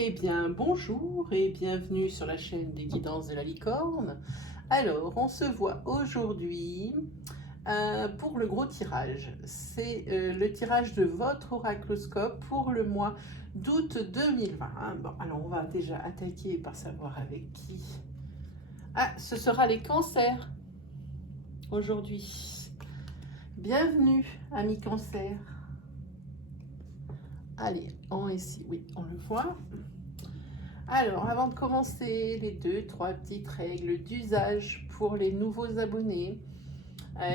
Eh bien, bonjour et bienvenue sur la chaîne des guidances de la licorne. Alors, on se voit aujourd'hui pour le gros tirage. C'est le tirage de votre oracloscope pour le mois d'août 2020. Bon, alors on va déjà attaquer par savoir avec qui. Ah, ce sera les cancers aujourd'hui. Bienvenue, amis cancers. Allez, ici, oui, on le voit. Alors, avant de commencer, les 2-3 petites règles d'usage pour les nouveaux abonnés.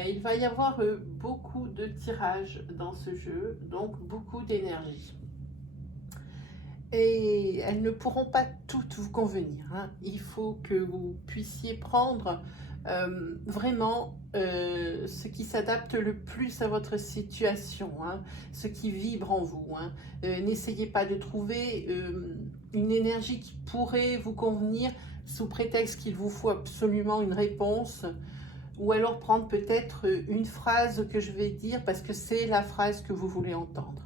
Il va y avoir beaucoup de tirages dans ce jeu, donc beaucoup d'énergie. Et elles ne pourront pas toutes vous convenir. Il faut que vous puissiez prendre vraiment ce qui s'adapte le plus à votre situation, ce qui vibre en vous. N'essayez pas de trouver une énergie qui pourrait vous convenir sous prétexte qu'il vous faut absolument une réponse, ou alors prendre peut-être une phrase que je vais dire parce que c'est la phrase que vous voulez entendre.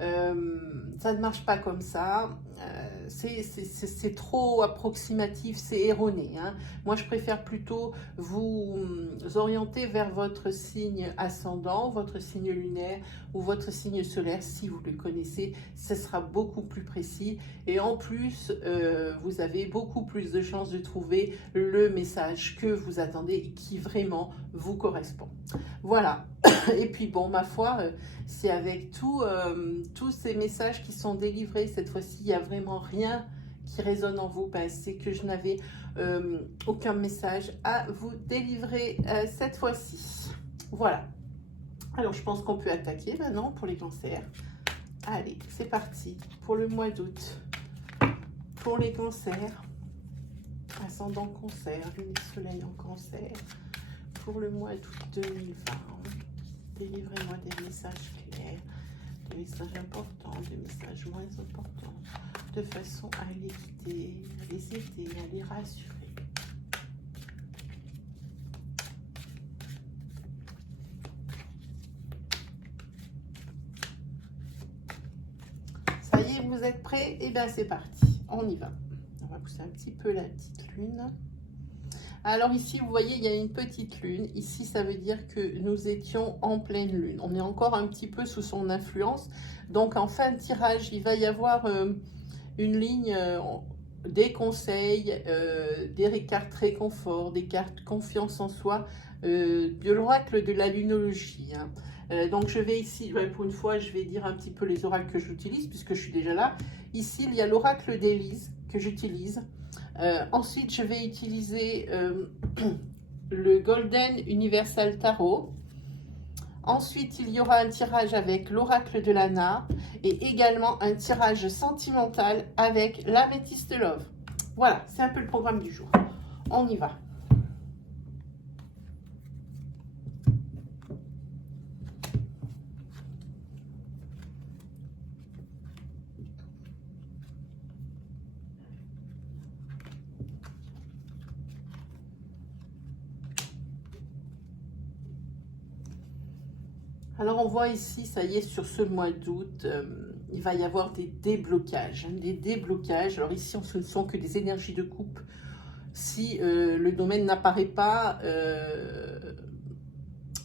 Ça ne marche pas comme ça, c'est trop approximatif, c'est erroné. Moi, je préfère plutôt vous orienter vers votre signe ascendant, votre signe lunaire ou votre signe solaire. Si vous le connaissez, ce sera beaucoup plus précis. Et en plus, vous avez beaucoup plus de chances de trouver le message que vous attendez et qui vraiment vous correspond. Voilà. Et puis bon, ma foi, c'est avec tous ces messages qui sont délivrés cette fois-ci, il n'y a vraiment rien qui résonne en vous. C'est que je n'avais aucun message à vous délivrer cette fois-ci. Voilà. Alors, je pense qu'on peut attaquer maintenant pour les cancers. Allez, c'est parti pour le mois d'août. Pour les cancers, ascendant cancer, lune et soleil en cancer. Pour le mois d'août 2020. Délivrez-moi des messages clairs, des messages importants, des messages moins importants, de façon à les guider, à les aider, à les rassurer. Ça y est, vous êtes prêts? Eh bien, c'est parti, on y va. On va pousser un petit peu la petite lune. Alors ici, vous voyez, il y a une petite lune. Ici, ça veut dire que nous étions en pleine lune. On est encore un petit peu sous son influence. Donc, en fin de tirage, il va y avoir une ligne des conseils, des cartes réconfort, des cartes confiance en soi, de l'oracle de la lunologie. Donc, je vais ici, pour une fois, je vais dire un petit peu les oracles que j'utilise, puisque je suis déjà là. Ici, il y a l'oracle d'Élise que j'utilise. Ensuite, je vais utiliser le Golden Universal Tarot. Ensuite, il y aura un tirage avec l'oracle de Lana et également un tirage sentimental avec l'améthyste Love. Voilà, c'est un peu le programme du jour. On y va. Alors, on voit ici, ça y est, sur ce mois d'août, il va y avoir des déblocages. Des déblocages. Alors ici, ce ne sont que des énergies de coupe. Si le domaine n'apparaît pas,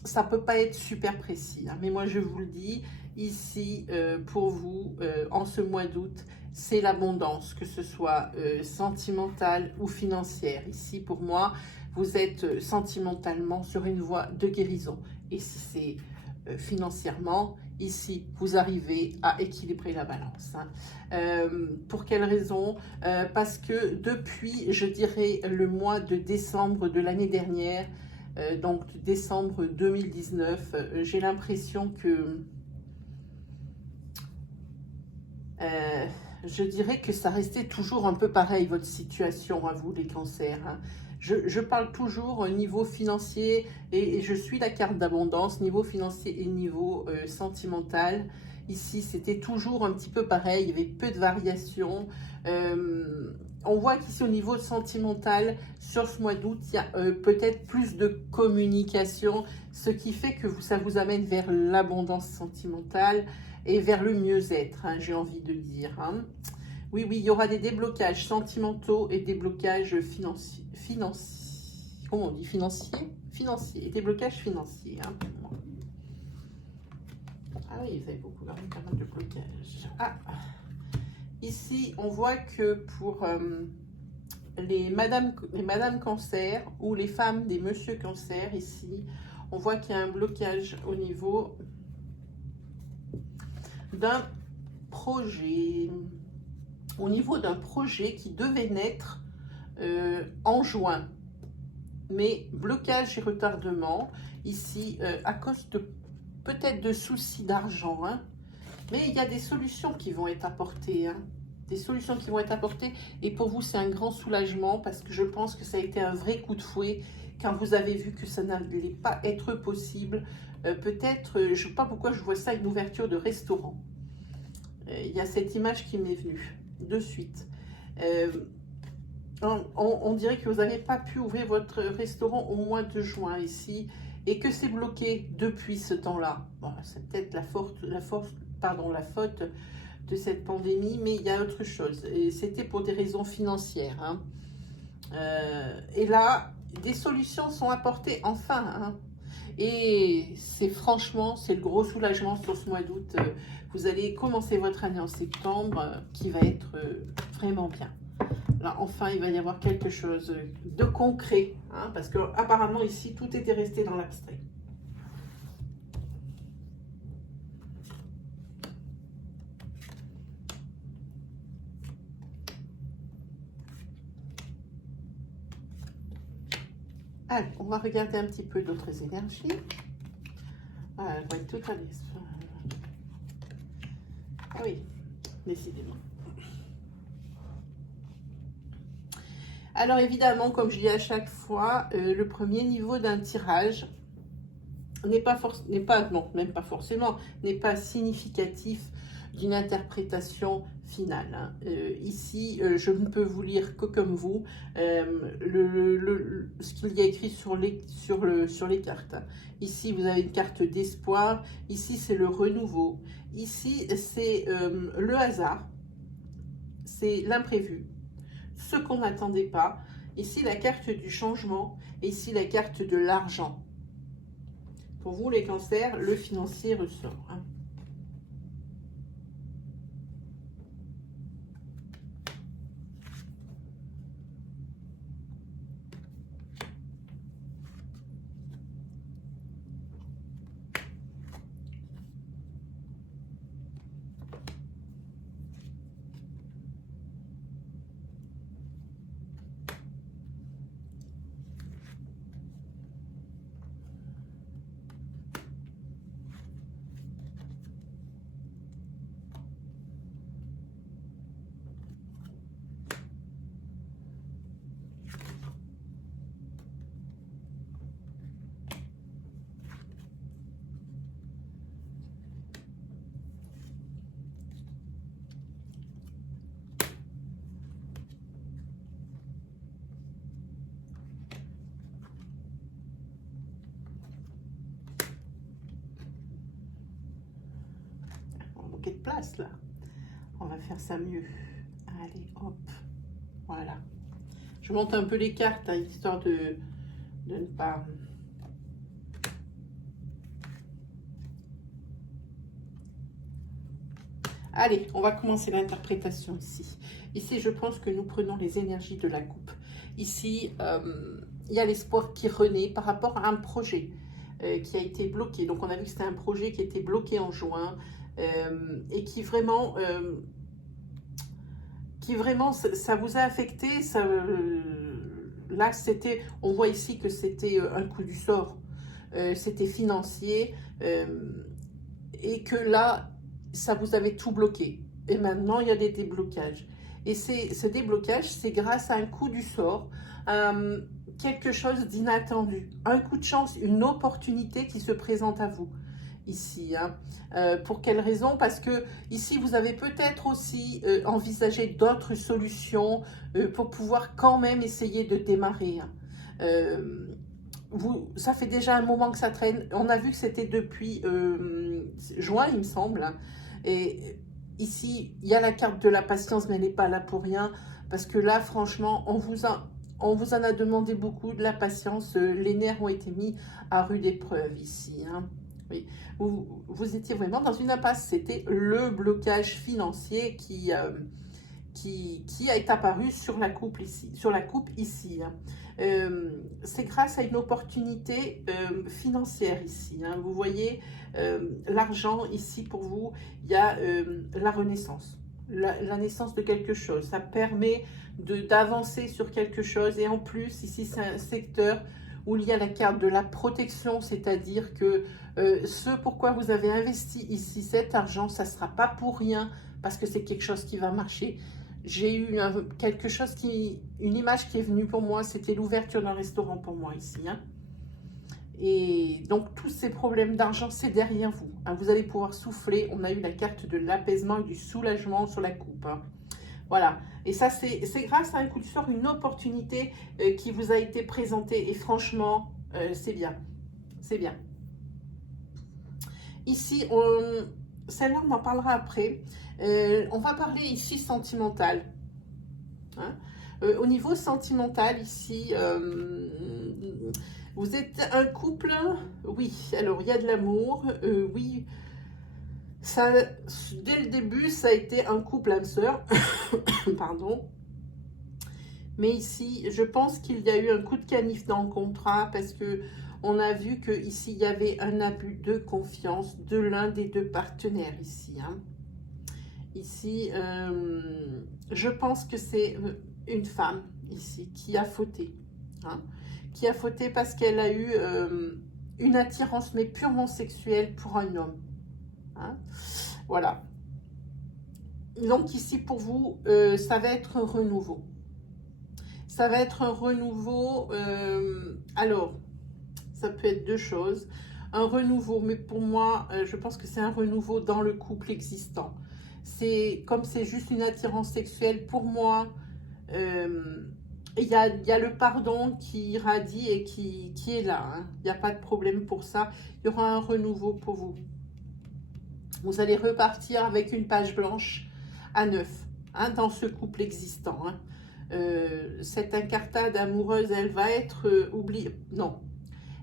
ça ne peut pas être super précis. Mais moi, je vous le dis, ici, pour vous, en ce mois d'août, c'est l'abondance, que ce soit sentimentale ou financière. Ici, pour moi, vous êtes sentimentalement sur une voie de guérison. Et si c'est financièrement, ici, vous arrivez à équilibrer la balance. Pour quelle raison? Parce que depuis, je dirais, le mois de décembre de l'année dernière, donc décembre 2019, j'ai l'impression que je dirais que ça restait toujours un peu pareil, votre situation à vous, les cancers. Je parle toujours au niveau financier et je suis la carte d'abondance, niveau financier et niveau sentimental. Ici, c'était toujours un petit peu pareil, il y avait peu de variations. On voit qu'ici, au niveau sentimental, sur ce mois d'août, il y a peut-être plus de communication, ce qui fait que ça vous amène vers l'abondance sentimentale et vers le mieux-être, j'ai envie de dire. Oui, oui, il y aura des déblocages sentimentaux et des blocages financiers. Comment on dit? Financiers. Et des blocages financiers. Hein. Ah oui, vous avez beaucoup, pas mal de blocages. Ah, ici, on voit que pour les madame cancer ou les femmes des monsieur cancer, ici, on voit qu'il y a un blocage au niveau d'un projet. Au niveau d'un projet qui devait naître en juin. Mais blocage et retardement, ici, à cause de peut-être de soucis d'argent. Hein. Mais il y a des solutions qui vont être apportées. Hein. Des solutions qui vont être apportées. Et pour vous, c'est un grand soulagement parce que je pense que ça a été un vrai coup de fouet quand vous avez vu que ça n'allait pas être possible. Peut-être, je ne sais pas pourquoi je vois ça, une ouverture de restaurant. Il y a cette image qui m'est venue de suite. On dirait que vous n'avez pas pu ouvrir votre restaurant au mois de juin ici et que c'est bloqué depuis ce temps-là. Bon, c'est peut-être la faute de cette pandémie, mais il y a autre chose. Et c'était pour des raisons financières. Hein. Et là, des solutions sont apportées enfin. Hein. Et c'est franchement, c'est le gros soulagement sur ce mois d'août. Vous allez commencer votre année en septembre qui va être vraiment bien. Là, enfin, il va y avoir quelque chose de concret, hein, parce qu'apparemment ici, tout était resté dans l'abstrait. Allez, on va regarder un petit peu d'autres énergies. Voilà, je vois tout à l'esprit. Ah oui, décidément. Alors évidemment, comme je dis à chaque fois, le premier niveau d'un tirage n'est pas significatif d'une interprétation finale. Hein. Ici, je ne peux vous lire que comme vous ce qu'il y a écrit sur les cartes. Hein. Ici, vous avez une carte d'espoir. Ici, c'est le renouveau. Ici, c'est le hasard. C'est l'imprévu. Ce qu'on n'attendait pas. Ici, la carte du changement. Et ici, la carte de l'argent. Pour vous, les cancers, le financier ressort. Hein. De place là, on va faire ça mieux. Allez, hop, voilà. Je monte un peu les cartes, hein, histoire de ne pas... Allez, on va commencer l'interprétation ici. Ici, je pense que nous prenons les énergies de la coupe. Ici, il y a l'espoir qui renaît par rapport à un projet qui a été bloqué. Donc, on a vu que c'était un projet qui était bloqué en juin et qui vraiment, ça vous a affecté. Ça, là, on voit ici que c'était un coup du sort. C'était financier et que là, ça vous avait tout bloqué. Et maintenant, il y a des déblocages. Et ce déblocage, c'est grâce à un coup du sort, quelque chose d'inattendu, un coup de chance, une opportunité qui se présente à vous ici. Hein. Pour quelle raison? Parce que ici, vous avez peut-être aussi envisagé d'autres solutions pour pouvoir quand même essayer de démarrer. Hein. Ça fait déjà un moment que ça traîne. On a vu que c'était depuis juin, il me semble. Hein. Et ici, il y a la carte de la patience, mais elle n'est pas là pour rien. Parce que là, franchement, on vous en a demandé beaucoup de la patience. Les nerfs ont été mis à rude épreuve ici. Hein. Oui. Vous étiez vraiment dans une impasse. C'était le blocage financier qui est apparu sur la coupe ici. Hein. C'est grâce à une opportunité financière ici. Hein. Vous voyez, l'argent ici pour vous, il y a la renaissance, la naissance de quelque chose. Ça permet d'avancer sur quelque chose. Et en plus, ici, c'est un secteur où il y a la carte de la protection, c'est-à-dire que ce pourquoi vous avez investi ici cet argent, ça ne sera pas pour rien, parce que c'est quelque chose qui va marcher. J'ai eu une image qui est venue pour moi, c'était l'ouverture d'un restaurant pour moi ici. Hein. Et donc, tous ces problèmes d'argent, c'est derrière vous. Hein. Vous allez pouvoir souffler. On a eu la carte de l'apaisement et du soulagement sur la coupe. Hein. Voilà. Et ça, c'est grâce à un coup de sort, une opportunité qui vous a été présentée. Et franchement, c'est bien. C'est bien. Ici, celle-là, on en parlera après. On va parler ici sentimental. Hein. Au niveau sentimental, ici, vous êtes un couple, oui, alors il y a de l'amour, oui, ça, dès le début, ça a été un couple âme sœur, pardon. Mais ici, je pense qu'il y a eu un coup de canif dans le contrat parce que on a vu qu'ici, il y avait un abus de confiance de l'un des deux partenaires ici. Hein. Ici, je pense que c'est une femme ici qui a fauté. Hein, qui a fauté parce qu'elle a eu une attirance, mais purement sexuelle pour un homme. Hein, voilà. Donc ici, pour vous, ça va être un renouveau. Ça va être un renouveau. Alors, ça peut être deux choses. Un renouveau, mais pour moi, je pense que c'est un renouveau dans le couple existant. C'est comme c'est juste une attirance sexuelle, pour moi, il y a le pardon qui irradie et qui est là. Hein. Il n'y a pas de problème pour ça. Il y aura un renouveau pour vous. Vous allez repartir avec une page blanche à neuf, hein, dans ce couple existant. Hein. Cette incartade amoureuse, elle va être oubliée. Non,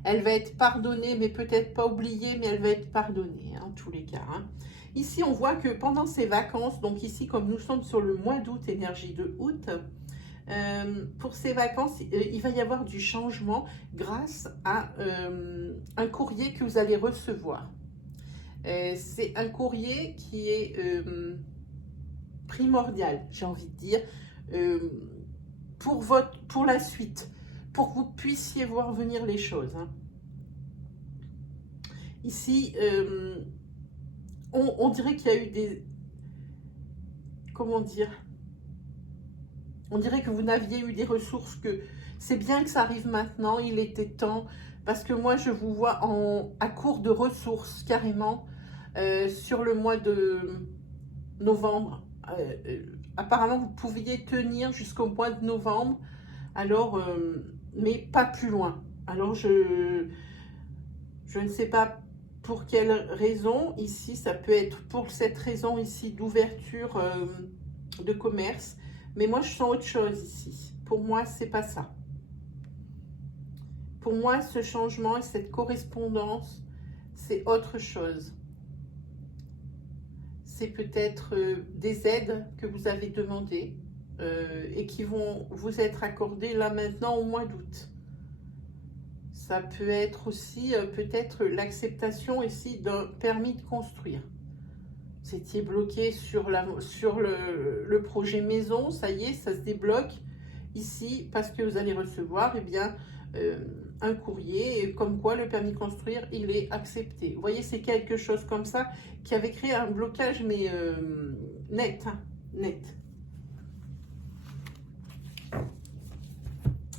elle va être pardonnée, mais peut-être pas oubliée, mais elle va être pardonnée, hein, en tous les cas. Hein. Ici, on voit que pendant ces vacances, donc ici, comme nous sommes sur le mois d'août, énergie de août, pour ces vacances, il va y avoir du changement grâce à un courrier que vous allez recevoir. C'est un courrier qui est primordial, j'ai envie de dire, pour la suite, pour que vous puissiez voir venir les choses. Hein. Ici, on dirait qu'il y a eu des... Comment dire? On dirait que vous n'aviez eu des ressources, que c'est bien que ça arrive maintenant, il était temps, parce que moi, je vous vois à court de ressources, carrément, sur le mois de novembre. Apparemment, vous pouviez tenir jusqu'au mois de novembre, alors, mais pas plus loin. Alors, je ne sais pas pour quelle raison. Ici, ça peut être pour cette raison ici d'ouverture de commerce. Mais moi, je sens autre chose ici. Pour moi, c'est pas ça. Pour moi, ce changement et cette correspondance, c'est autre chose. C'est peut-être des aides que vous avez demandées et qui vont vous être accordées là maintenant au mois d'août. Ça peut être aussi peut-être l'acceptation ici d'un permis de construire. Vous étiez bloqué sur le projet maison, ça y est, ça se débloque ici parce que vous allez recevoir un courrier comme quoi le permis de construire, il est accepté. Vous voyez, c'est quelque chose comme ça qui avait créé un blocage, mais net, hein, net.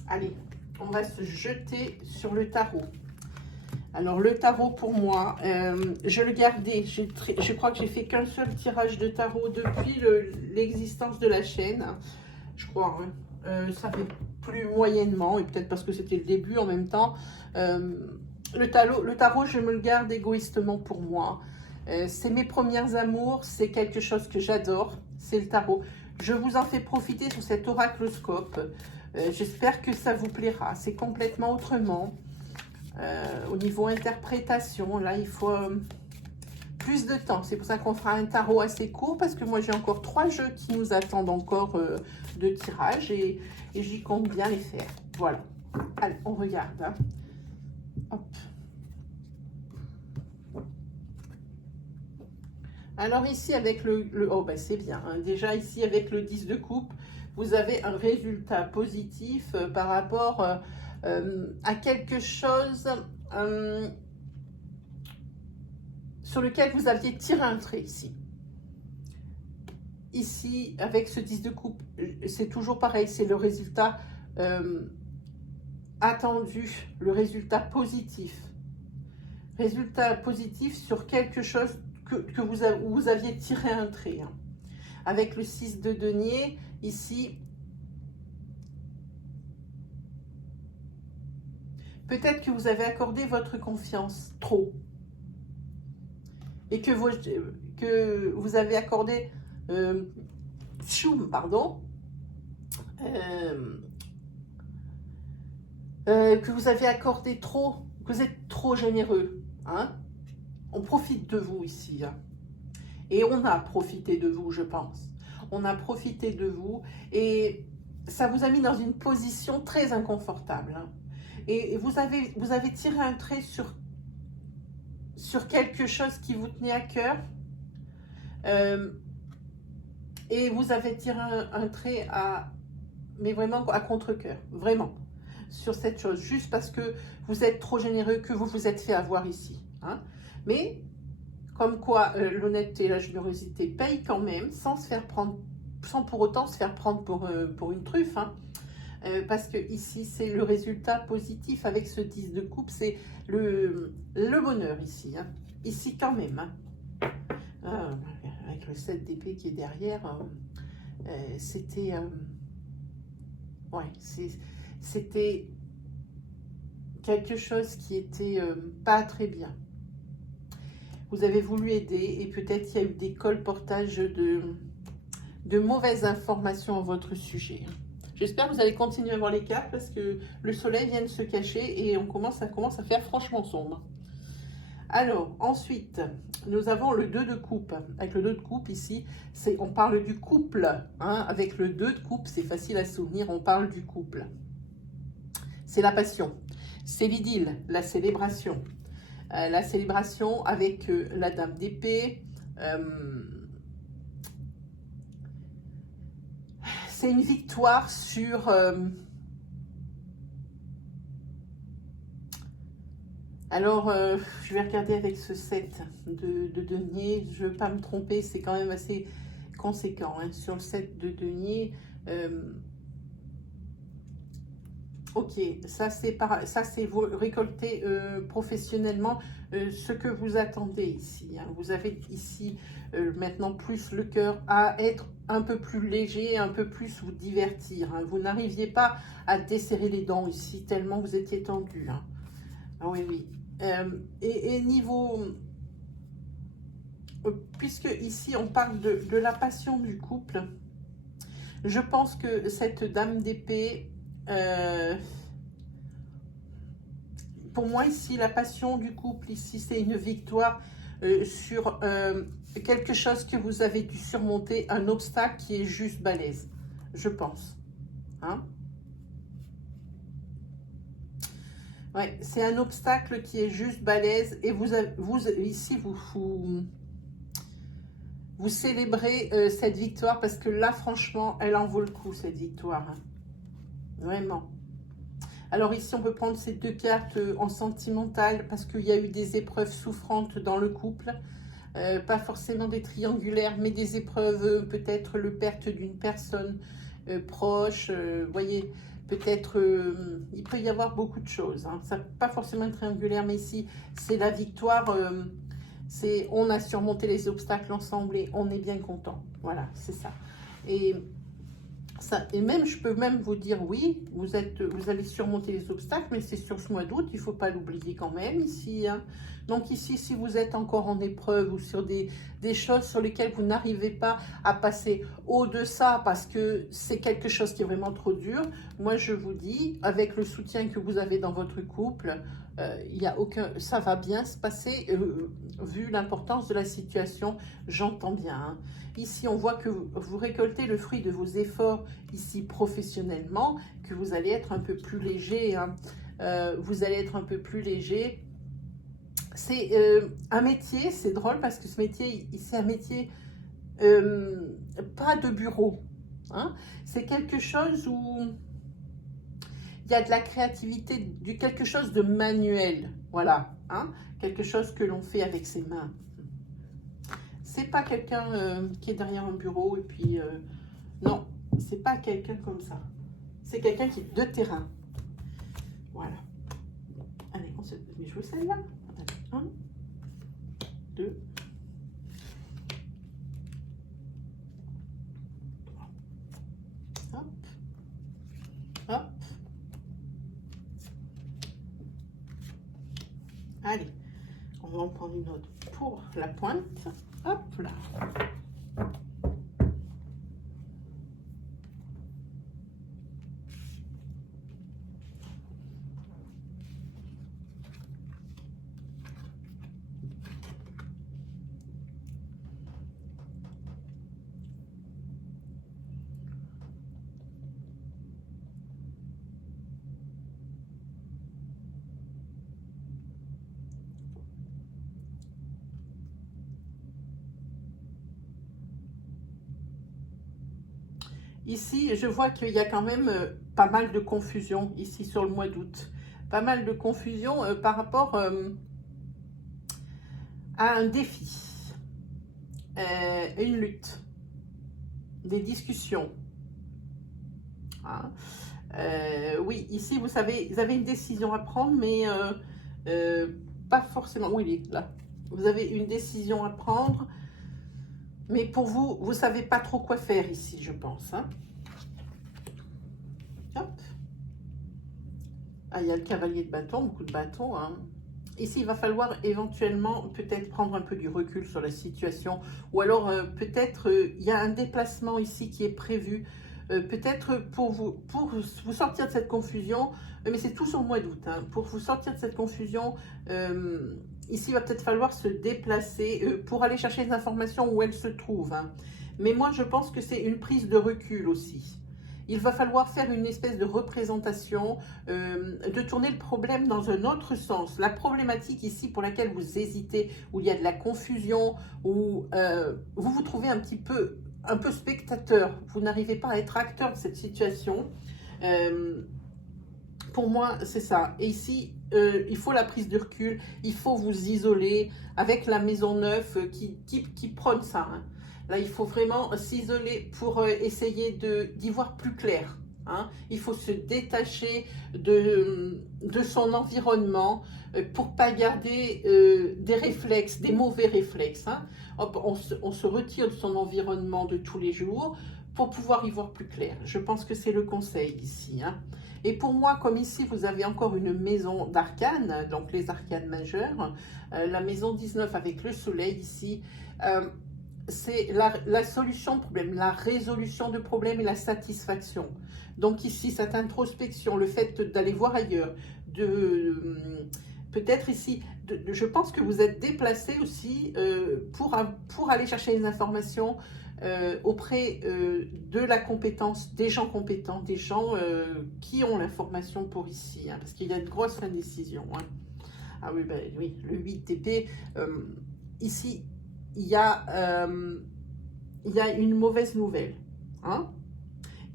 Allez, on va se jeter sur le tarot. Alors, le tarot, pour moi, je le gardais. Je crois que j'ai fait qu'un seul tirage de tarot depuis l'existence de la chaîne. Je crois. Hein. Ça fait plus moyennement, et peut-être parce que c'était le début en même temps. Le tarot, je me le garde égoïstement pour moi. C'est mes premières amours, c'est quelque chose que j'adore, c'est le tarot. Je vous en fais profiter sur cet oracloscope. J'espère que ça vous plaira. C'est complètement autrement. Au niveau interprétation, là, il faut plus de temps. C'est pour ça qu'on fera un tarot assez court, parce que moi, j'ai encore 3 jeux qui nous attendent encore de tirage, et j'y compte bien les faire. Voilà. Allez, on regarde. Hein. Hop. Alors ici, avec oh ben c'est bien. Hein. Déjà ici, avec le 10 de coupe, vous avez un résultat positif par rapport à quelque chose sur lequel vous aviez tiré un trait ici. Ici, avec ce 10 de coupe, c'est toujours pareil, c'est le résultat attendu, le résultat positif. Résultat positif sur quelque chose que vous aviez tiré un trait. Hein. Avec le 6 de denier, ici, peut-être que vous avez accordé votre confiance trop. Et que vous avez accordé, pardon, que vous avez accordé trop, que vous êtes trop généreux. Hein? On profite de vous ici. Hein? Et on a profité de vous, je pense. On a profité de vous et ça vous a mis dans une position très inconfortable. Hein? Et vous avez tiré un trait sur quelque chose qui vous tenait à cœur. Et vous avez tiré un trait mais vraiment à contre-cœur. Vraiment. Sur cette chose. Juste parce que vous êtes trop généreux, que vous vous êtes fait avoir ici. Hein? Mais comme quoi l'honnêteté et la générosité payent quand même, sans pour autant se faire prendre pour une truffe. Hein. Parce que ici c'est le résultat positif avec ce 10 de coupe, c'est le bonheur ici. Hein. Ici quand même. Hein. Avec le 7 d'épée qui est derrière, c'était... ouais, c'était quelque chose qui était pas très bien. Vous avez voulu aider et peut-être il y a eu des colportages de mauvaises informations à votre sujet. J'espère que vous allez continuer à voir les cartes parce que le soleil vient de se cacher et ça commence à faire franchement sombre. Alors, ensuite, nous avons le 2 de coupe. Avec le 2 de coupe, ici, on parle du couple. Hein. Avec le 2 de coupe, c'est facile à se souvenir, on parle du couple. C'est la passion. C'est l'idylle, la célébration. La célébration avec la dame d'épée. C'est une victoire sur... Alors, je vais regarder avec ce 7 de denier. Je ne veux pas me tromper, c'est quand même assez conséquent. Hein. Sur le 7 de denier, ok, ça c'est vous récolter professionnellement ce que vous attendez ici. Hein. Vous avez ici maintenant plus le cœur à être un peu plus léger, un peu plus vous divertir. Hein. Vous n'arriviez pas à desserrer les dents ici tellement vous étiez tendu. Hein. Ah oui, oui. Et niveau... puisque ici on parle de la passion du couple, je pense que cette dame d'épée... pour moi ici, la passion du couple, ici c'est une victoire sur quelque chose que vous avez dû surmonter, un obstacle qui est juste balèze, je pense. Hein? Ouais, c'est un obstacle qui est juste balèze et ici vous célébrez cette victoire parce que là franchement elle en vaut le coup cette victoire. Hein? Vraiment. Alors ici, on peut prendre ces 2 cartes en sentimental parce qu'il y a eu des épreuves souffrantes dans le couple. Pas forcément des triangulaires, mais des épreuves, peut-être le perte d'une personne proche. Voyez, peut-être, il peut y avoir beaucoup de choses. Hein. Ça, pas forcément un triangulaire, mais ici, c'est la victoire. On a surmonté les obstacles ensemble et on est bien content. Voilà, c'est ça. Et Et même, je peux même vous dire, oui, vous allez surmonter les obstacles, mais c'est sur ce mois d'août, il ne faut pas l'oublier quand même ici. Hein. Donc ici, si vous êtes encore en épreuve ou sur des choses sur lesquelles vous n'arrivez pas à passer au-delà parce que c'est quelque chose qui est vraiment trop dur, moi je vous dis, avec le soutien que vous avez dans votre couple, ça va bien se passer, vu l'importance de la situation, j'entends bien. Hein. Ici, on voit que vous récoltez le fruit de vos efforts ici professionnellement, que vous allez être un peu plus léger. Hein. Vous allez être un peu plus léger. C'est un métier, c'est drôle parce que ce métier, c'est un métier pas de bureau. Hein. C'est quelque chose où il y a de la créativité, quelque chose de manuel. Voilà, hein. Quelque chose que l'on fait avec ses mains. C'est pas quelqu'un qui est derrière un bureau et puis non, c'est pas quelqu'un comme ça. C'est quelqu'un qui est de terrain. Voilà. Allez, on se met je veux celle-là. 1, 2, 3. Hop. Hop. Allez, on va en prendre une autre pour la pointe. Hop là. Ici, je vois qu'il y a quand même pas mal de confusion ici sur le mois d'août. Pas mal de confusion par rapport à un défi, une lutte, des discussions. Hein. Oui, ici, vous savez, vous avez une décision à prendre, mais pas forcément... Oui, il est là. Vous avez une décision à prendre, mais pour vous, vous ne savez pas trop quoi faire ici, je pense. Hein. Hop. Ah, il y a le cavalier de bâton, beaucoup de bâtons. Hein. Ici, il va falloir éventuellement peut-être prendre un peu du recul sur la situation. Ou alors, peut-être, il y a un déplacement ici qui est prévu. Peut-être pour vous sortir de cette confusion, mais c'est tout sur le mois d'août. Hein, pour vous sortir de cette confusion, ici, il va peut-être falloir se déplacer pour aller chercher les informations où elles se trouvent. Hein. Mais moi, je pense que c'est une prise de recul aussi. Il va falloir faire une espèce de représentation, de tourner le problème dans un autre sens. La problématique ici pour laquelle vous hésitez, où il y a de la confusion, où vous vous trouvez un peu spectateur, vous n'arrivez pas à être acteur de cette situation. Pour moi, c'est ça. Et ici, il faut la prise de recul, il faut vous isoler avec la maison neuve qui prône ça. Hein. Là, il faut vraiment s'isoler pour essayer d'y voir plus clair. Hein. Il faut se détacher de son environnement pour ne pas garder des réflexes, des mauvais réflexes. Hein. Hop, on se retire de son environnement de tous les jours pour pouvoir y voir plus clair. Je pense que c'est le conseil ici. Hein. Et pour moi, comme ici, vous avez encore une maison d'arcanes, donc les arcanes majeures, la maison 19 avec le soleil ici, c'est la solution de problème, la résolution de problèmes et la satisfaction. Donc ici, cette introspection, le fait d'aller voir ailleurs, peut-être ici, je pense que vous êtes déplacé aussi pour aller chercher les informations auprès de la compétence, des gens compétents, des gens qui ont l'information pour ici, hein, parce qu'il y a une grosse indécision. Hein. Ah oui, ben, oui, le 8 TP, ici, il y a une mauvaise nouvelle. Hein.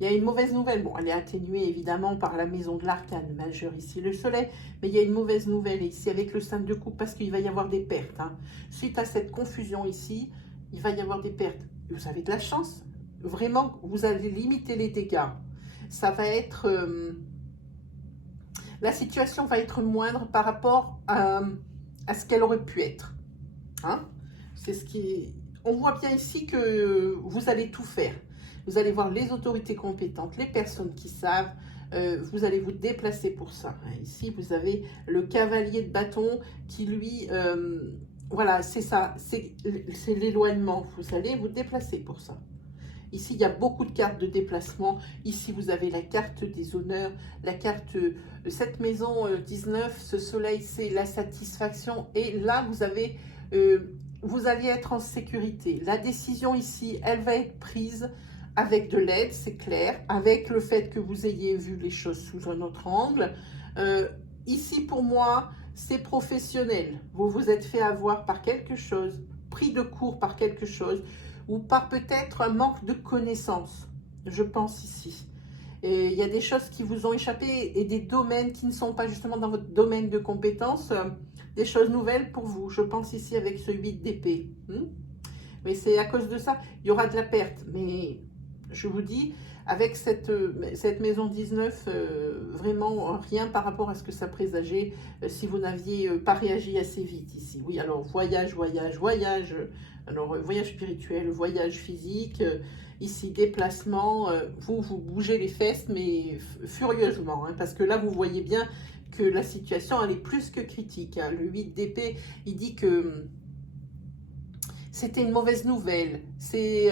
Il y a une mauvaise nouvelle. Bon, elle est atténuée évidemment par la maison de l'arcane majeure ici, le soleil. Mais il y a une mauvaise nouvelle ici avec le 5 de coupe parce qu'il va y avoir des pertes. Hein. Suite à cette confusion ici, il va y avoir des pertes. Vous avez de la chance. Vraiment, vous allez limiter les dégâts. Ça va être... la situation va être moindre par rapport à ce qu'elle aurait pu être. Hein. C'est ce qui est... On voit bien ici que vous allez tout faire. Vous allez voir les autorités compétentes, les personnes qui savent. Vous allez vous déplacer pour ça. Ici, vous avez le cavalier de bâton qui, lui, voilà, c'est ça, c'est l'éloignement. Vous allez vous déplacer pour ça. Ici, il y a beaucoup de cartes de déplacement. Ici, vous avez la carte des honneurs, la carte, cette maison 19, ce soleil, c'est la satisfaction. Et là, vous avez, vous allez être en sécurité. La décision ici, elle va être prise avec de l'aide, c'est clair, avec le fait que vous ayez vu les choses sous un autre angle. Ici, pour moi, c'est professionnel. Vous vous êtes fait avoir par quelque chose, pris de court par quelque chose, ou par peut-être un manque de connaissances, je pense ici. Et il y a des choses qui vous ont échappé et des domaines qui ne sont pas justement dans votre domaine de compétences, des choses nouvelles pour vous, je pense ici avec ce 8 d'épée. Mais c'est à cause de ça, il y aura de la perte, mais je vous dis, avec cette maison 19, vraiment rien par rapport à ce que ça présageait si vous n'aviez pas réagi assez vite ici. Oui, alors voyage, voyage, voyage, alors voyage spirituel, voyage physique, ici déplacement, vous bougez les fesses, mais furieusement, hein, parce que là, vous voyez bien que la situation, elle est plus que critique. Hein. Le 8 d'épée, il dit que c'était une mauvaise nouvelle, c'était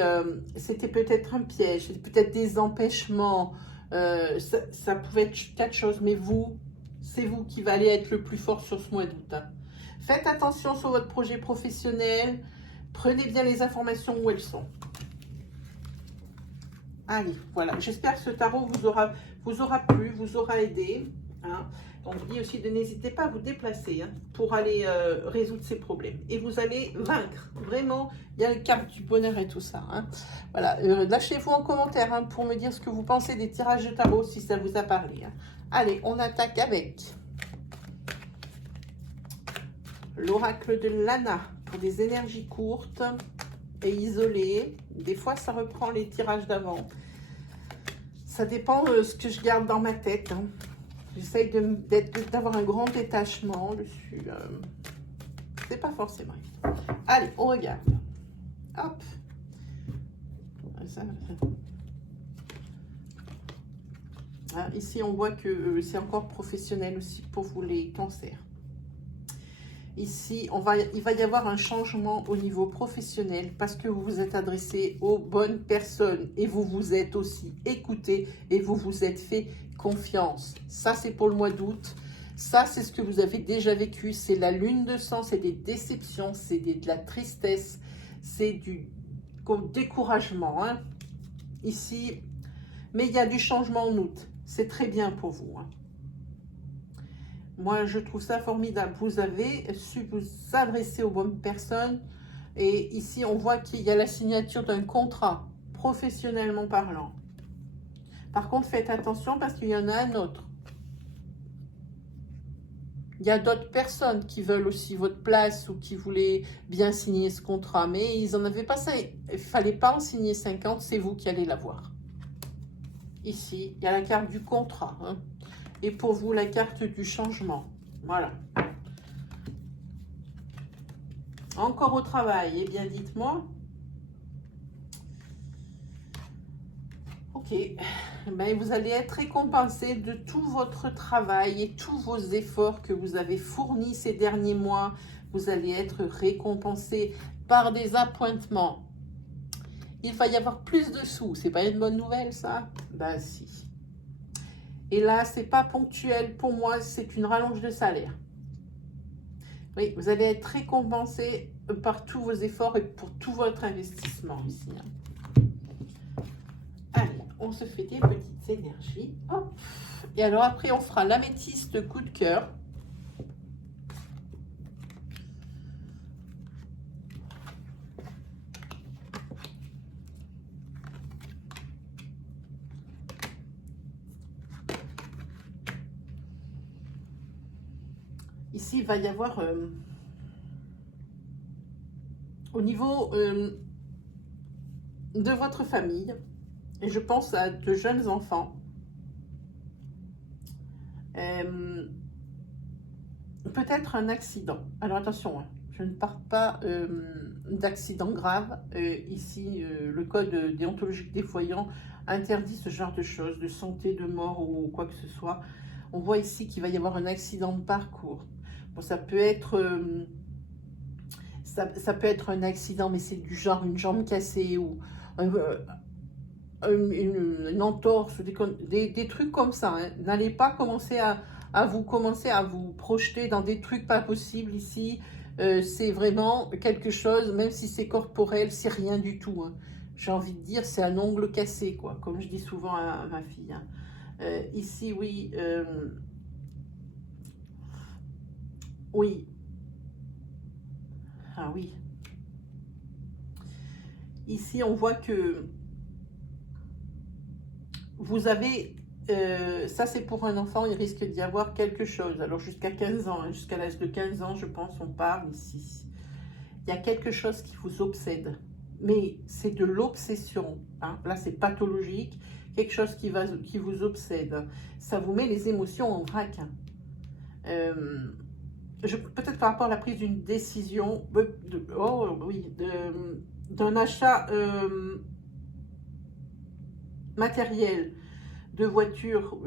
peut-être un piège, c'était peut-être des empêchements, ça pouvait être quatre choses, mais vous, c'est vous qui allez être le plus fort sur ce mois d'août. Hein. Faites attention sur votre projet professionnel, prenez bien les informations où elles sont. Allez, voilà, j'espère que ce tarot vous aura plu, vous aura aidé. Hein. On vous dit aussi de n'hésitez pas à vous déplacer hein, pour aller résoudre ces problèmes. Et vous allez vaincre. Vraiment, il y a la carte du bonheur et tout ça. Hein. Voilà, lâchez-vous en commentaire hein, pour me dire ce que vous pensez des tirages de tarot si ça vous a parlé. Hein. Allez, on attaque avec l'oracle de Lana pour des énergies courtes et isolées. Des fois, ça reprend les tirages d'avant. Ça dépend de ce que je garde dans ma tête. Hein. J'essaye d'avoir un grand détachement dessus. C'est pas forcément évident. Allez, on regarde. Hop. Ah, ici, on voit que c'est encore professionnel aussi pour vous les cancers. Ici, il va y avoir un changement au niveau professionnel parce que vous vous êtes adressé aux bonnes personnes et vous vous êtes aussi écouté et vous vous êtes fait confiance. Ça, c'est pour le mois d'août. Ça, c'est ce que vous avez déjà vécu. C'est la lune de sang, c'est des déceptions, c'est de la tristesse, c'est du découragement. Hein. Ici, mais il y a du changement en août. C'est très bien pour vous. Hein. Moi, je trouve ça formidable. Vous avez su vous adresser aux bonnes personnes. Et ici, on voit qu'il y a la signature d'un contrat, professionnellement parlant. Par contre, faites attention parce qu'il y en a un autre. Il y a d'autres personnes qui veulent aussi votre place ou qui voulaient bien signer ce contrat. Mais ils n'en avaient pas ça. Il ne fallait pas en signer 50, c'est vous qui allez l'avoir. Ici, il y a la carte du contrat. Hein. Et pour vous, la carte du changement. Voilà. Encore au travail. Eh bien, dites-moi. Ok. Ben, vous allez être récompensé de tout votre travail et tous vos efforts que vous avez fournis ces derniers mois. Vous allez être récompensé par des appointements. Il va y avoir plus de sous. C'est pas une bonne nouvelle, ça? Ben, si. Et là, c'est pas ponctuel. Pour moi, c'est une rallonge de salaire. Oui, vous allez être récompensé par tous vos efforts et pour tout votre investissement ici. Hein. Allez, on se fait des petites énergies. Hop. Et alors après, on fera l'améthyste coup de cœur. Ici, il va y avoir, au niveau de votre famille, et je pense à de jeunes enfants, peut-être un accident. Alors attention, hein, Je ne parle pas d'accident grave. Ici, le code déontologique des voyants interdit ce genre de choses, de santé, de mort ou quoi que ce soit. On voit ici qu'il va y avoir un accident de parcours. Bon, ça peut être un accident, mais c'est du genre une jambe cassée ou une entorse, des trucs comme ça. Hein. N'allez pas commencer à vous projeter dans des trucs pas possibles ici. C'est vraiment quelque chose, même si c'est corporel, c'est rien du tout. Hein. J'ai envie de dire, c'est un ongle cassé, quoi, comme je dis souvent à ma fille. Hein. Ici, oui. Oui. Ah oui. Ici, on voit que vous avez, ça c'est pour un enfant, il risque d'y avoir quelque chose. Alors jusqu'à 15 ans, hein, jusqu'à l'âge de 15 ans, je pense, on parle ici. Il y a quelque chose qui vous obsède, mais c'est de l'obsession. Hein. Là, c'est pathologique, quelque chose qui vous obsède. Ça vous met les émotions en vrac. Hein. Peut-être par rapport à la prise d'une décision, d'un achat matériel, de voiture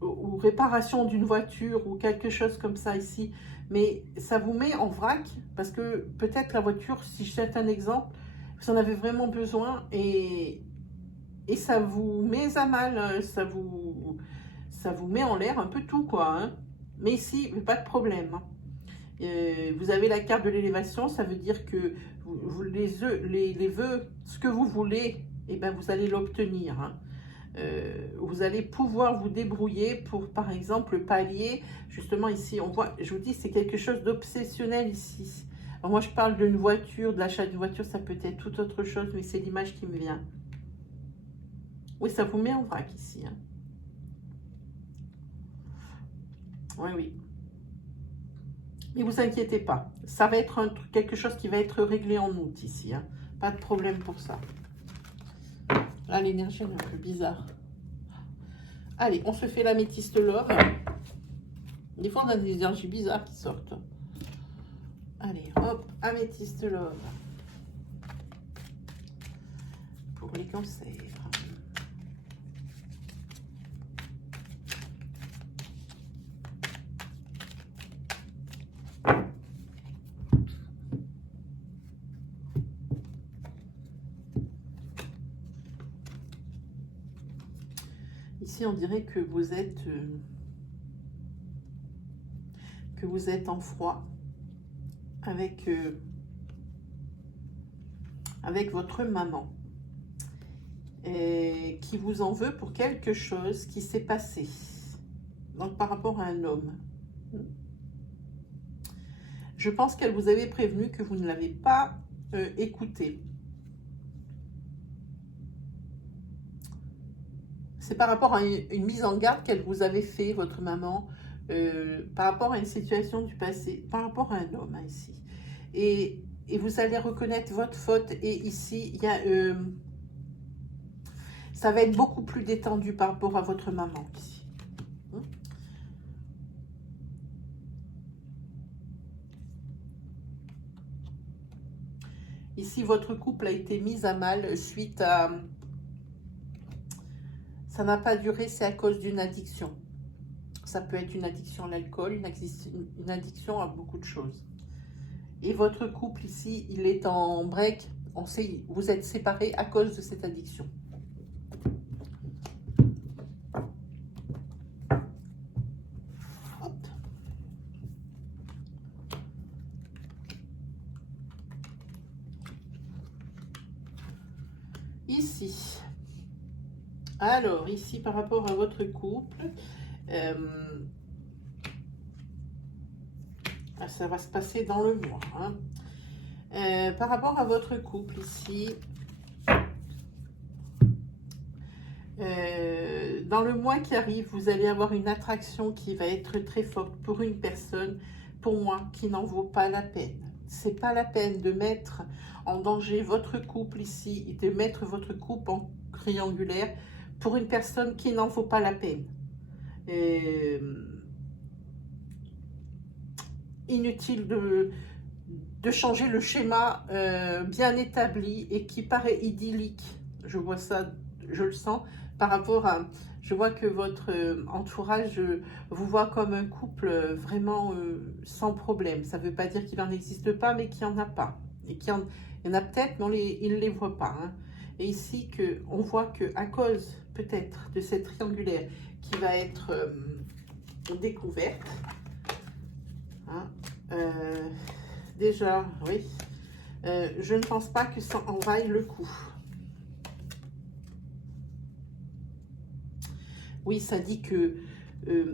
ou réparation d'une voiture ou quelque chose comme ça ici, mais ça vous met en vrac parce que peut-être la voiture, si je cite un exemple, vous en avez vraiment besoin et ça vous met à mal, ça vous met en l'air un peu tout quoi. Hein. Mais ici, pas de problème. Hein. Vous avez la carte de l'élévation, ça veut dire que les vœux, ce que vous voulez, eh ben, vous allez l'obtenir. Hein. Vous allez pouvoir vous débrouiller pour, par exemple, pallier, justement ici, on voit, je vous dis, c'est quelque chose d'obsessionnel ici. Alors moi, je parle d'une voiture, de l'achat d'une voiture, ça peut être toute autre chose, mais c'est l'image qui me vient. Oui, ça vous met en vrac ici. Hein. Oui, oui. Mais vous inquiétez pas, ça va être quelque chose qui va être réglé en août ici. Hein. Pas de problème pour ça. Là, l'énergie est un peu bizarre. Allez, on se fait l'améthyste love. Des fois, on a des énergies bizarres qui sortent. Allez, hop, améthyste love. Pour les cancers. Ici, on dirait que vous êtes en froid avec votre maman et qui vous en veut pour quelque chose qui s'est passé. Donc, par rapport à un homme. Je pense qu'elle vous avait prévenu que vous ne l'avez pas écouté. C'est par rapport à une mise en garde qu'elle vous avait fait, votre maman, par rapport à une situation du passé, par rapport à un homme, hein, ici. Et vous allez reconnaître votre faute. Et ici, il y a, ça va être beaucoup plus détendu par rapport à votre maman, ici. Ici, votre couple a été mis à mal suite à... Ça n'a pas duré, c'est à cause d'une addiction. Ça peut être une addiction à l'alcool, une addiction à beaucoup de choses. Et votre couple ici, il est en break. On sait, vous êtes séparés à cause de cette addiction. Hop. Ici. Alors, ici, par rapport à votre couple, ça va se passer dans le mois. Hein. Par rapport à votre couple, ici, dans le mois qui arrive, vous allez avoir une attraction qui va être très forte pour une personne, pour moi, qui n'en vaut pas la peine. C'est pas la peine de mettre en danger votre couple ici et de mettre votre couple en triangulaire pour une personne qui n'en vaut pas la peine. Inutile de changer le schéma bien établi et qui paraît idyllique. Je vois ça, je le sens, par rapport à... Je vois que votre entourage vous voit comme un couple vraiment sans problème. Ça ne veut pas dire qu'il n'en existe pas, mais qu'il n'y en a pas. Et qu'il y en a peut-être, mais ils ne les voient pas. Hein. Et ici, on voit qu'à cause peut-être de cette triangulaire qui va être découverte, hein, déjà, oui, je ne pense pas que ça en vaille le coup. Oui, ça dit que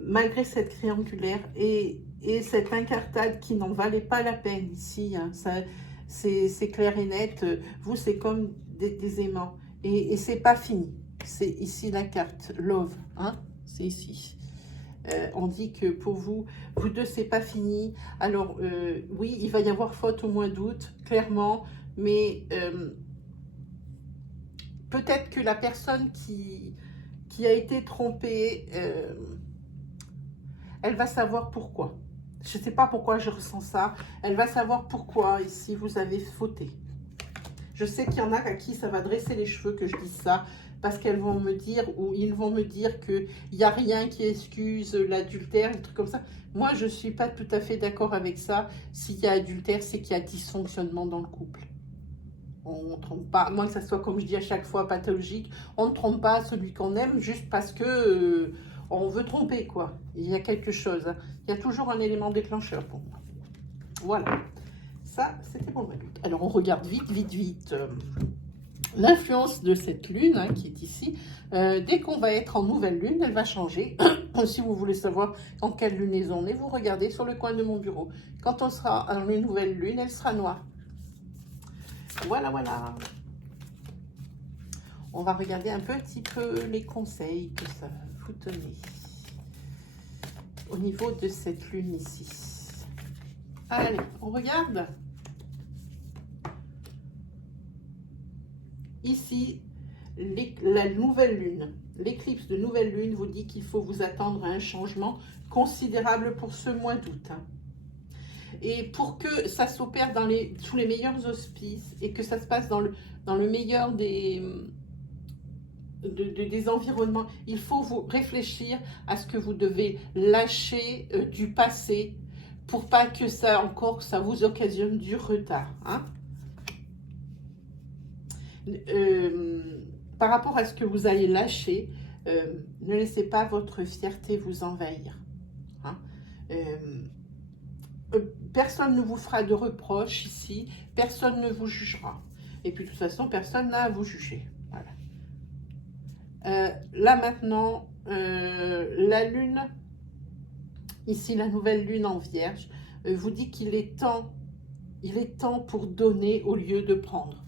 malgré cette triangulaire et cette incartade qui n'en valait pas la peine ici, hein, c'est clair et net, vous c'est comme des aimants et c'est pas fini. C'est ici la carte Love, hein, c'est ici. On dit que pour vous deux c'est pas fini. Alors oui, il va y avoir faute au mois d'août, clairement, mais peut-être que la personne qui a été trompée, elle va savoir pourquoi. Je ne sais pas pourquoi je ressens ça. Elle va savoir pourquoi ici vous avez fauté. Je sais qu'il y en a à qui ça va dresser les cheveux que je dise ça, parce qu'elles vont me dire, ou ils vont me dire qu'il n'y a rien qui excuse l'adultère, des trucs comme ça. Moi, je ne suis pas tout à fait d'accord avec ça. S'il y a adultère, c'est qu'il y a dysfonctionnement dans le couple. On ne trompe pas, à moins que ça soit, comme je dis à chaque fois, pathologique, on ne trompe pas celui qu'on aime juste parce que on veut tromper, quoi. Il y a quelque chose. Hein. Il y a toujours un élément déclencheur pour moi. Voilà. Ça, c'était pour le mois d'août. Alors, on regarde vite. L'influence de cette lune, hein, qui est ici. Dès qu'on va être en nouvelle lune, elle va changer. Si vous voulez savoir en quelle lunaison on est, vous regardez sur le coin de mon bureau. Quand on sera en une nouvelle lune, elle sera noire. Voilà. On va regarder un petit peu les conseils que ça vous donne au niveau de cette lune ici. Allez, on regarde. Ici, la nouvelle lune, l'éclipse de nouvelle lune vous dit qu'il faut vous attendre à un changement considérable pour ce mois d'août. Hein. Et pour que ça s'opère sous les meilleurs auspices et que ça se passe dans le meilleur des environnements, il faut vous réfléchir à ce que vous devez lâcher du passé pour pas que ça vous occasionne du retard. Hein. Par rapport à ce que vous allez lâcher, ne laissez pas votre fierté vous envahir. Hein. Personne ne vous fera de reproches ici, personne ne vous jugera. Et puis de toute façon, personne n'a à vous juger. Voilà. Là maintenant, la lune, ici la nouvelle lune en vierge, vous dit qu'il est temps pour donner au lieu de prendre.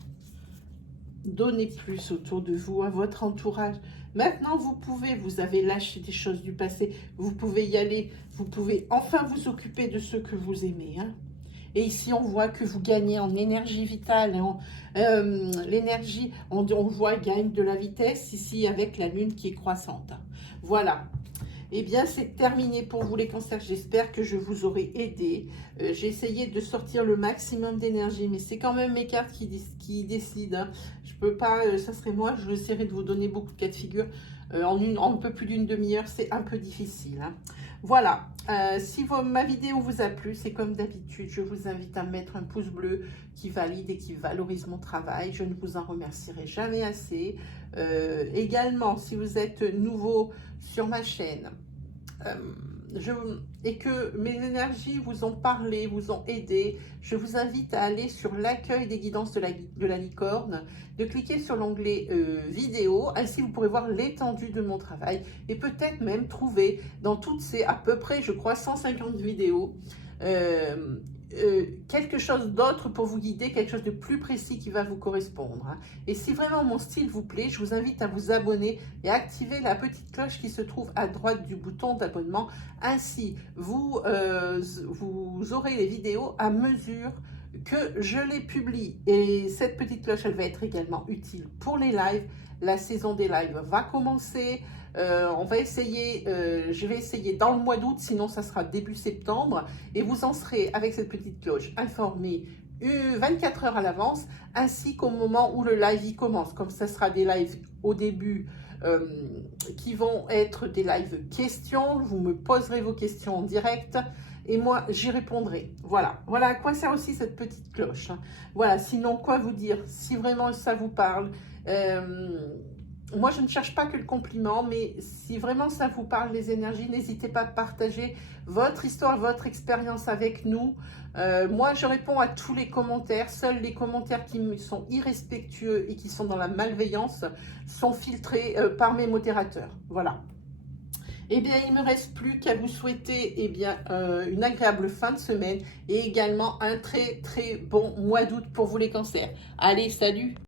Donnez plus autour de vous, à votre entourage. Maintenant, vous avez lâché des choses du passé, vous pouvez y aller, vous pouvez enfin vous occuper de ceux que vous aimez. Hein. Et ici, on voit que vous gagnez en énergie vitale. L'énergie, on voit, gagne de la vitesse ici avec la lune qui est croissante. Voilà. Eh bien, c'est terminé pour vous les cancers. J'espère que je vous aurai aidé. J'ai essayé de sortir le maximum d'énergie, mais c'est quand même mes cartes qui décident. Hein. Je peux pas, ça serait moi, je essaierai de vous donner beaucoup de cas de figure. En un peu plus d'une demi-heure, c'est un peu difficile. Hein. Voilà, si ma vidéo vous a plu, c'est comme d'habitude, je vous invite à mettre un pouce bleu qui valide et qui valorise mon travail. Je ne vous en remercierai jamais assez. Également, si vous êtes nouveau sur ma chaîne et que mes énergies vous ont parlé, vous ont aidé, je vous invite à aller sur l'accueil des guidances de la licorne, de cliquer sur l'onglet vidéo, ainsi vous pourrez voir l'étendue de mon travail et peut-être même trouver dans toutes ces à peu près, je crois, 150 vidéos, quelque chose d'autre pour vous guider, quelque chose de plus précis qui va vous correspondre. Hein. Et si vraiment mon style vous plaît, je vous invite à vous abonner et à activer la petite cloche qui se trouve à droite du bouton d'abonnement. Ainsi, vous aurez les vidéos à mesure que je les publie. Et cette petite cloche, elle va être également utile pour les lives. La saison des lives va commencer. On va essayer, je vais essayer dans le mois d'août, sinon ça sera début septembre, et vous en serez avec cette petite cloche informé 24 heures à l'avance, ainsi qu'au moment où le live y commence. Comme ça sera des lives au début qui vont être des lives questions. Vous me poserez vos questions en direct et moi j'y répondrai. Voilà à quoi sert aussi cette petite cloche. Voilà, sinon quoi vous dire, si vraiment ça vous parle. Moi, je ne cherche pas que le compliment, mais si vraiment ça vous parle, les énergies, n'hésitez pas à partager votre histoire, votre expérience avec nous. Moi, je réponds à tous les commentaires. Seuls les commentaires qui me sont irrespectueux et qui sont dans la malveillance sont filtrés par mes modérateurs. Voilà. Eh bien, il ne me reste plus qu'à vous souhaiter une agréable fin de semaine et également un très très bon mois d'août pour vous les cancers. Allez, salut!